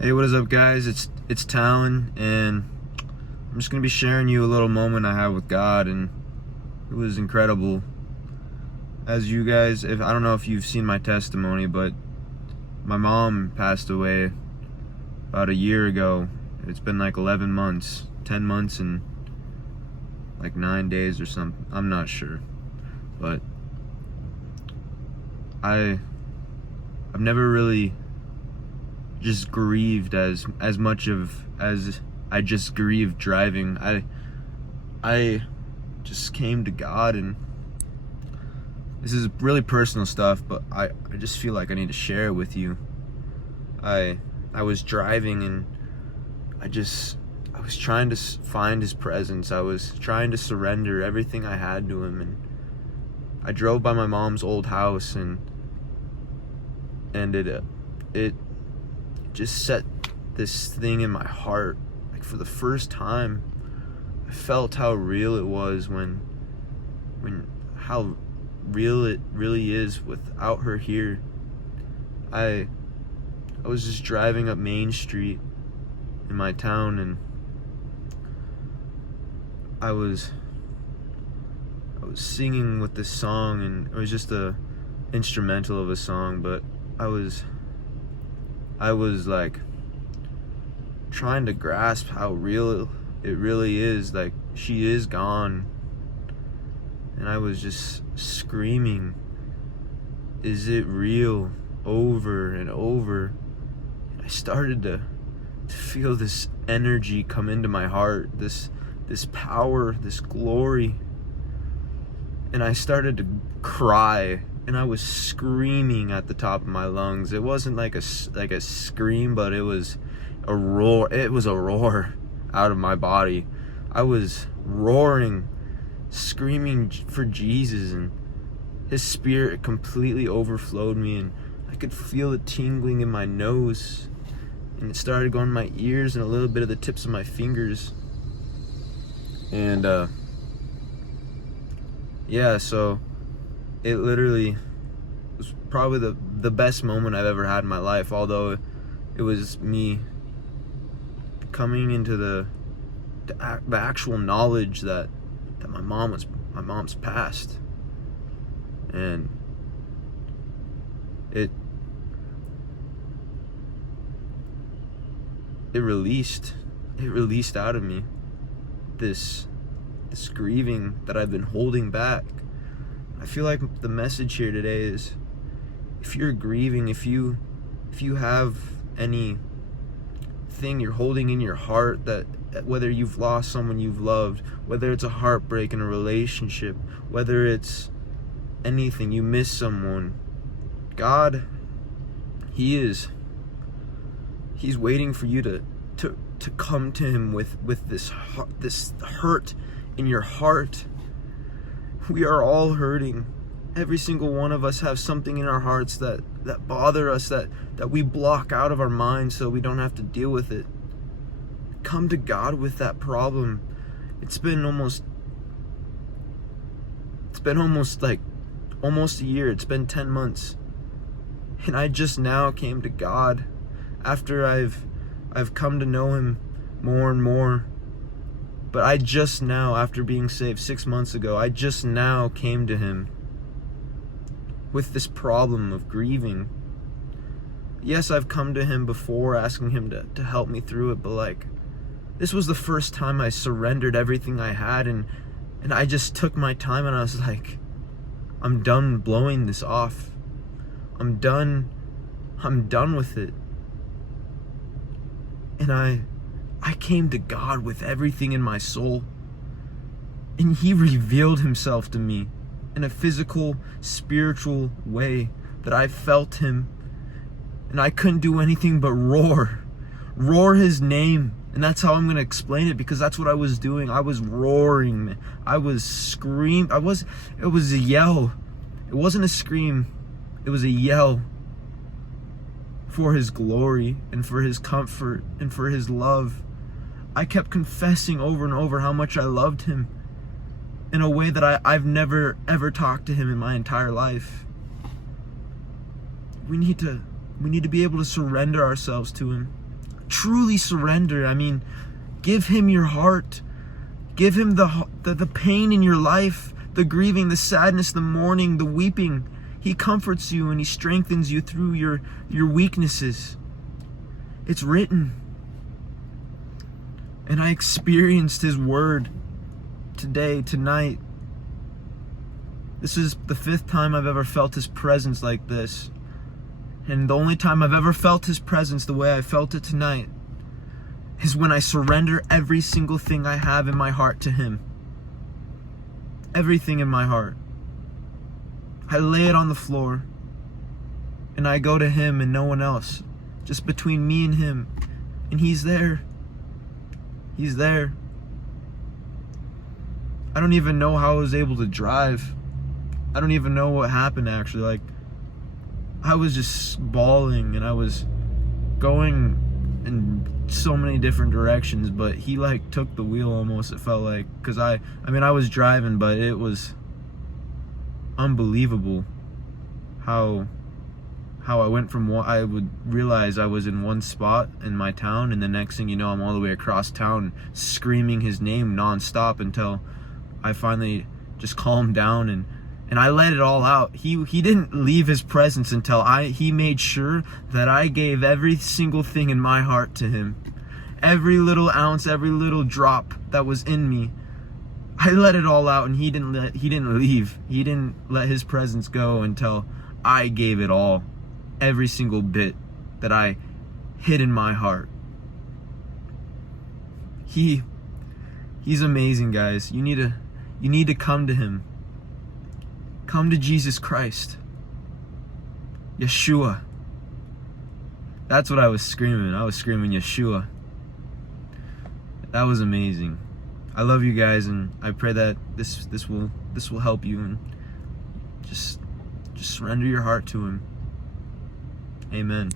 Hey, what is up, guys? It's Talon, and I'm just gonna be sharing you a little moment I had with God, and it was incredible. As you guys, if I don't know if you've seen my testimony, but my mom passed away about a year ago. It's been like 11 months, 10 months, and like 9 days or something. I'm not sure, but I've never really just grieved as much as I just grieved driving. I just came to God, and this is really personal stuff, but I just feel like I need to share it with you. I was driving, and I was trying to find his presence. I was trying to surrender everything I had to him, and I drove by my mom's old house, and it just set this thing in my heart. Like, for the first time, I felt how real it was when how real it really is without her here. I was just driving up Main Street in my town, and I was singing with this song, and it was just a instrumental of a song, but I was like trying to grasp how real it really is. Like, she is gone, and I was just screaming, "Is it real?" over and over. And I started to feel this energy come into my heart, this power, this glory, and I started to cry. And I was screaming at the top of my lungs. It wasn't like a scream, but it was a roar. It was a roar out of my body. I was roaring, screaming for Jesus, and his spirit completely overflowed me, and I could feel it tingling in my nose, and it started going to my ears and a little bit of the tips of my fingers. And so it literally was probably the best moment I've ever had in my life, although it was me coming into the actual knowledge that my mom's passed. And it released out of me this grieving that I've been holding back. I feel like the message here today is, if you're grieving, if you have anything you're holding in your heart, that whether you've lost someone you've loved, whether it's a heartbreak in a relationship, whether it's anything, you miss someone, God, He's waiting for you to come to Him with this hurt in your heart. We are all hurting. Every single one of us have something in our hearts that bother us, that we block out of our minds so we don't have to deal with it. Come to God with that problem. It's been almost a year. It's been 10 months. And I just now came to God after I've come to know Him more and more. But I just now, after being saved 6 months ago, I just now came to Him with this problem of grieving. Yes, I've come to Him before asking Him to help me through it, but this was the first time I surrendered everything I had, and I just took my time, and I was like, I'm done blowing this off. I'm done with it. And I came to God with everything in my soul, and He revealed Himself to me in a physical, spiritual way that I felt Him, and I couldn't do anything but roar His name. And that's how I'm going to explain it, because that's what I was doing. I was roaring. I was screaming. It was a yell. It wasn't a scream. It was a yell for His glory and for His comfort and for His love. I kept confessing over and over how much I loved Him in a way that I've never ever talked to Him in my entire life. We need to be able to surrender ourselves to Him. truly surrender. I mean, give him your heart. Give him the pain in your life, the grieving, the sadness, the mourning, the weeping. He comforts you and he strengthens you through your weaknesses. It's written. And I experienced his word today, tonight. This is the 5th time I've ever felt his presence like this. And the only time I've ever felt his presence the way I felt it tonight is when I surrender every single thing I have in my heart to him. Everything in my heart. I lay it on the floor and I go to him and no one else. Just between me and him. And he's there. He's there. I don't even know how I was able to drive. I don't even know what happened actually. Like, I was just bawling and I was going in so many different directions, but he like took the wheel almost, it felt like, because I was driving, but it was unbelievable how I went from one, I would realize I was in one spot in my town, and the next thing you know, I'm all the way across town screaming his name nonstop until I finally just calmed down and I let it all out. He didn't leave his presence until he made sure that I gave every single thing in my heart to him. Every little ounce, every little drop that was in me. I let it all out, and he didn't leave. He didn't let his presence go until I gave it all. Every single bit that I hid in my heart. He's amazing, guys. You need to come to him. Come to Jesus Christ. Yeshua. That's what I was screaming. I was screaming Yeshua. That was amazing. I love you guys, and I pray that this will help you, and just surrender your heart to him. Amen.